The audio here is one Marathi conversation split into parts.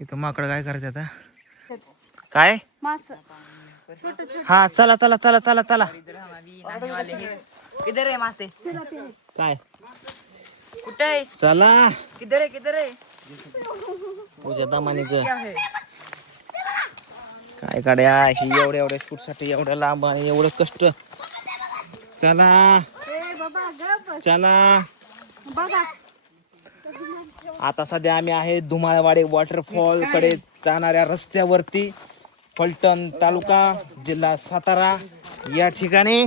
इथं माकड काय करते आता काय मास छोट छोट हा चला चला चला चला चला किधर है मासे काय कुठे है चला किधर है तुझ्या दमाने क्या है काय गाड्या ही एवढ्या शूट साठी एवढ्या लांब आणि एवढं कष्ट चला ए बाबा गप चला बाबा आता सध्या आम्ही आहे धुमाळवाडी वॉटरफॉल कडे जाणाऱ्या रस्त्यावरती फलटण तालुका जिल्हा सातारा या ठिकाणी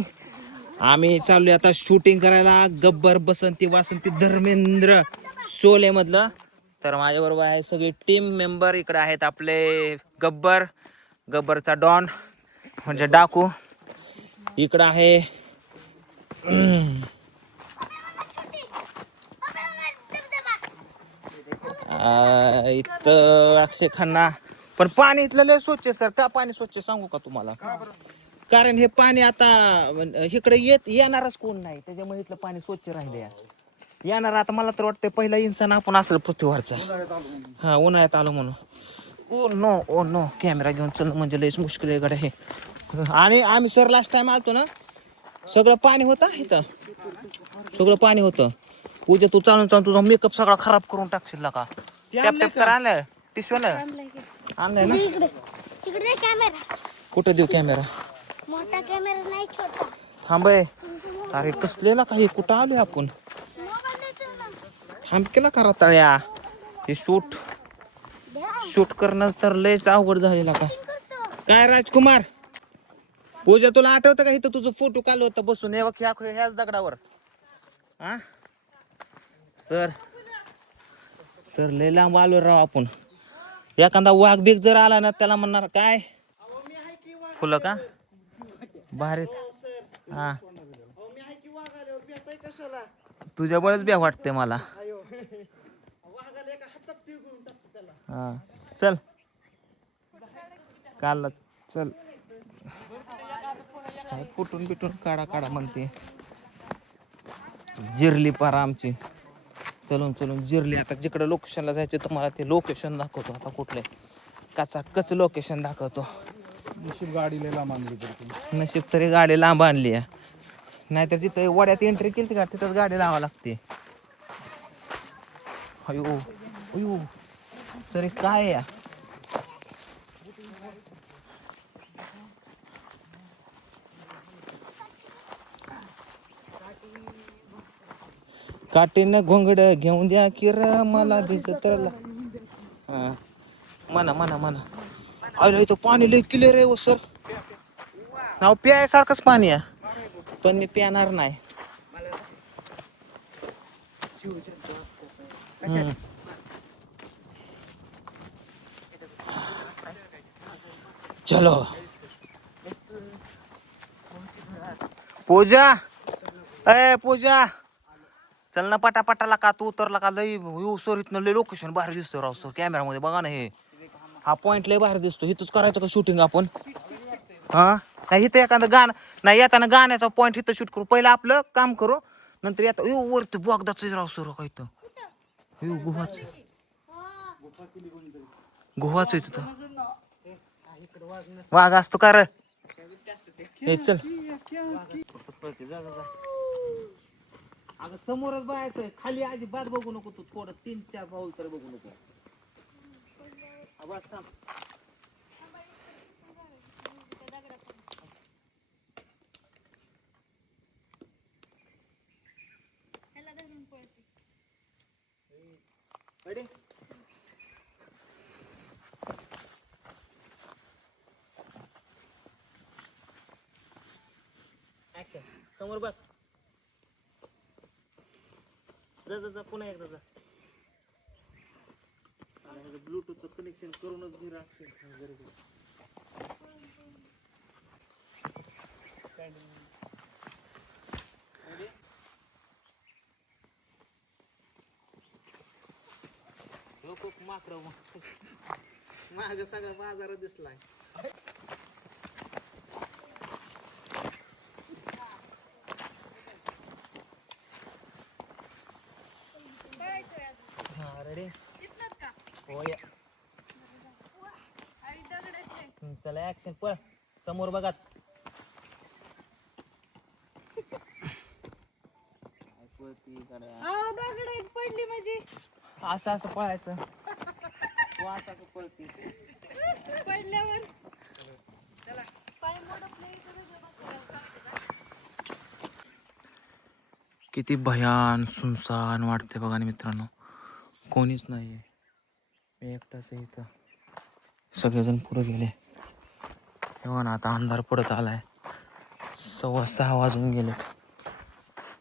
आम्ही चाललोय आता शूटिंग करायला गब्बर बसंती वासंती धर्मेंद्र शोले मधलं तर माझ्या बरोबर आहे सगळे टीम मेंबर इकडे आहेत आपले गब्बरचा डॉन म्हणजे डाकू इकडं आहे इथं अक्षय खन्ना पण पाणी इथलं लय स्वच्छ सर का पाणी स्वच्छ सांगू का तुम्हाला कारण हे पाणी आता इकडे येणारच कोण नाही त्याच्यामुळे इथलं पाणी स्वच्छ राहिले येणार आता मला तर वाटतं पहिला इन्सान आपण असेल पृथ्वीवरचा हा उन्हाळ्यात आलो म्हणून ओ नो कॅमेरा घेऊन चल म्हणजे लयच मुश्किल आहे गड्या हे आणि आम्ही सर लास्ट टाइम आलतो ना सगळं पाणी होतं इथं सगळं पाणी होतं पूजा तू चालून चालून तुझा मेकअप सगळा खराब करून टाकशील का टॅप टॅप कर आणलाय टिश्यूला आणलाय ना तिकडे कॅमेरा कुठं देऊ कॅमेरा मोठा कॅमेरा नाही छोटा थांबय अरे कसलेला काही कुठं आलोय आपण थांब केला करा तळ्या हे शूट करणं तर लयच अवघड झालेला का काय राजकुमार पूजा तुला आठवतं का इथं तुझं फोटो काढलं होतं बसून हे बघ ह्याच दगडावर हा सर लय लांब आलो राव आपण एखादा वाघ बिग जर आला ना त्याला म्हणणार काय फुलं का भारीत हा तुझ्या बळच ब्या वाटते मला हा चल काल चल फुटून बिटून काढा म्हणते जिरली पारा आमची चलून जिरली आता जिकडे लोकेशनला जायचे तुम्हाला ते लोकेशन दाखवतो आता कुठले कच लोकेशन दाखवतो नशीब गाडी लांब आणली नशीब तरी गाडी लांब आणली आहे नाहीतर जिथं वड्यात एंट्री केली का तिथंच गाडी लावा लागते अयो तरी काय या काटीनं घोंगड घेऊन द्या किर मला भिजतरला हा म्हणा अरे इथं पाणी लय क्लिअर आहे सर नाव प्यायसारखंच पाणी आहे पण मी पिणार नाही चलो पूजा चल ना पटापटाला का तू उतरला का लय सर इथनं लय लोकेशन भारी दिसतो राव सर कॅमेरामध्ये बघा ना हे हा पॉइंट लय भारी दिसतो इथंच करायचं का शूटिंग आपण हा नाही इथं एखादं गाणं नाही येताना गाण्याचा पॉइंट इथं शूट करू पहिलं आपलं काम करू नंतर येतं वरती बोगदाच राव सर का इथं गुहाच आहे तिथं वाघ असतो का रे हे चल अगं समोरच बघायचं खाली अजिबात बघू नको तू थोडं 3-4 पाऊल तर बघू नको आवाज थांब ऍक्शन समोर बघ जा पुन्हा एकदा जा ब्लूटूथचं कनेक्शन करूनच घे माकड माग सगळा बाजार दिसलाय रेडी हो या चला ऍक्शन पळ समोर बघा. पडली म्हणजे असं असं पळायचं. तू असं असं पळती. पडल्यावर किती भयान सुनसान वाटते बघा. आणि मित्रांनो कोणीच नाहीये, मी एकटाच आहे इथं. सगळेजण पुढे गेले. तेव्हा ना आता अंधार पडत आलाय. 6:15 वाजून गेले.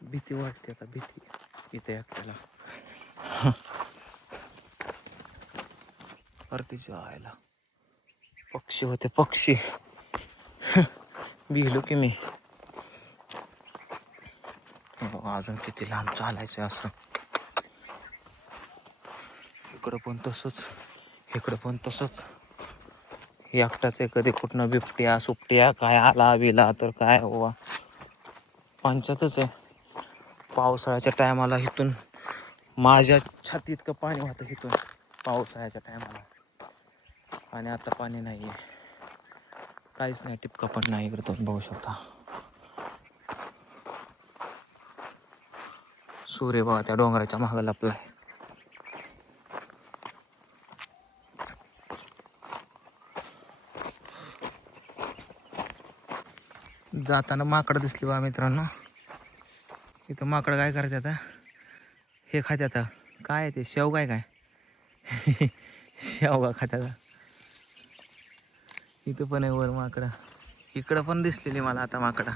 भीती वाटते आता, भीती इथे एकट्याला. अरे तिच्या आईला पक्षी होते, पक्षी. भिलो की मी. अजून किती लांब चालायचं असं. इकडं पण तसंच, इकडं पण तसंच. एकटाच आहे. कधी कुठनं बिबट्या सुपट्या काय आला बिला तर काय बाबा पंचायतच आहे. पावसाळ्याच्या टायमाला इथून माझ्या छातीत इतकं पाणी होतं इथून पावसाळ्याच्या टायमाला. आणि आता पाणी नाही आहे, काहीच नाही, टिपका पण नाही. इकडे तुम्ही बघू शकता. सूर्य बघा त्या डोंगराच्या मागं लपलाय. जाताना माकड दिसली बा मित्रांनो. इथं माकड काय करते आता, हे खाते आता. काय आहे ते, शेवगा आहे काय? शेवगा खात्यात. इथं पण आहे वर माकडं. इकडं पण दिसलेली मला आता माकडं.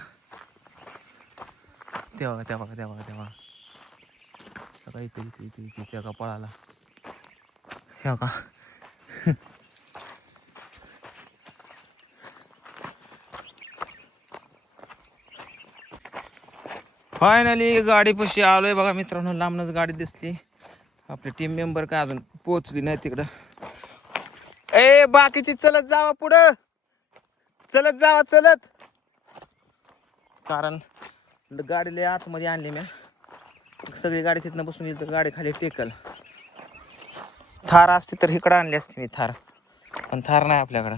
तेव्हा तेव्हा तेव्हा तेव्हा सगळं इथे इथे इथे इथे त्या पळाला. हे का फायनली गाडीपाशी आलोय बघा मित्रांनो. लांबनच गाडी दिसली. आपली टीम मेंबर काय अजून पोहोचली नाही तिकडं. ए बाकीची चलत जावा पुढं, चलत जावा चलत. कारण गाडी लय आतमध्ये आणली मी. सगळी गाडी तिथनं बसून येईल तर गाडी खाली टेकल. थार असते तर इकडं आणली असते मी थार, पण थार नाही आपल्याकडं.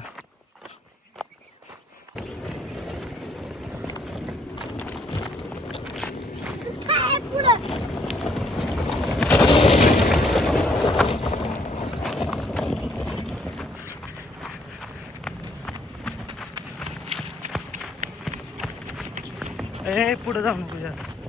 ए पुढे जाऊ नको जास्त.